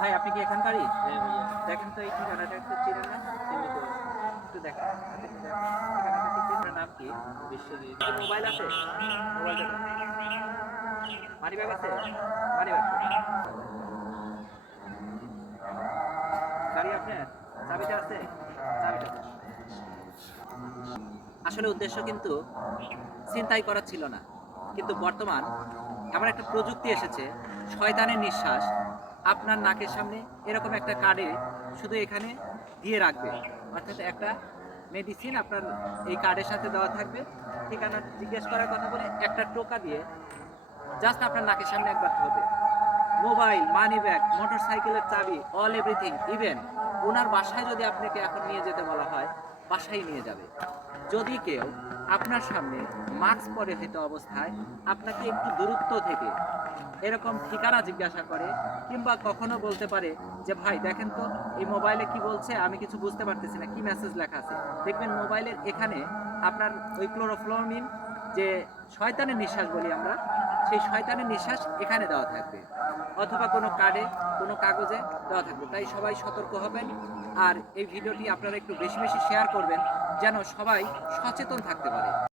ভাই আপনি কি এখানকারই? হ্যাঁ ভাইয়া, দেখেন তো এই ঠিকানাটা একটু চিনেন না? চিহ্নিত একটু দেখেন। হাতে একটু দেখেন। ঠিকানাটা কি চিনেন? আপনার নাম কি? বিশ্বজিৎ। কি মোবাইল আছে? মোবাইলটা দেন। মানিব্যাগ আছে? মানিব্যাগ কই? গাড়ি আপনার? চাবিটা আছে? চাবিটা দেন। আসলে উদ্দেশ্য কিন্তু ছিনতাই করা ছিল না। কিন্তু বর্তমান এমন একটা প্রযুক্তি এসেছে, শয়তানের নিঃশ্বাস আপনার নাকের সামনে এরকম একটা কার্ডে শুধু এখানে দিয়ে রাখবে। অর্থাৎ একটা মেডিসিন আপনার এই কার্ডের সাথে দেওয়া থাকবে। ঠিকানা জিজ্ঞেস করার কথা বলে একটা টোকা দিয়ে জাস্ট আপনার নাকের সামনে একবার ধরবে। মোবাইল, মানি ব্যাগ, মোটরসাইকেলের চাবি, অল এভরিথিং, ইভেন ওনার বাসায় যদি আপনাকে এখন নিয়ে যেতে বলা হয়, বাসায় নিয়ে যাবে। যদি কেউ আপনার সামনে মাস্ক পরিহিত অবস্থায় আপনাকে একটু দূরত্ব থেকে এরকম ঠিকানা জিজ্ঞাসা করে, কিংবা কখনো বলতে পারে যে ভাই দেখেন তো এই মোবাইলে কি বলছে, আমি কিছু বুঝতে পারতেছি না, কি মেসেজ লেখা আছে। দেখবেন মোবাইলের এখানে আপনার ওই ক্লোরোফ্লোমিন, যে শয়তানের নিঃশ্বাস বলি আমরা, সেই শয়তানের নিঃশ্বাস এখানে দেওয়া থাকবে, অথবা কোনো কার্ডে, কোনো কাগজে দেওয়া থাকবে। তাই সবাই সতর্ক হবেন। আর এই ভিডিওটি আপনারা একটু বেশি বেশি শেয়ার করবেন, যেন সবাই সচেতন থাকতে পারে।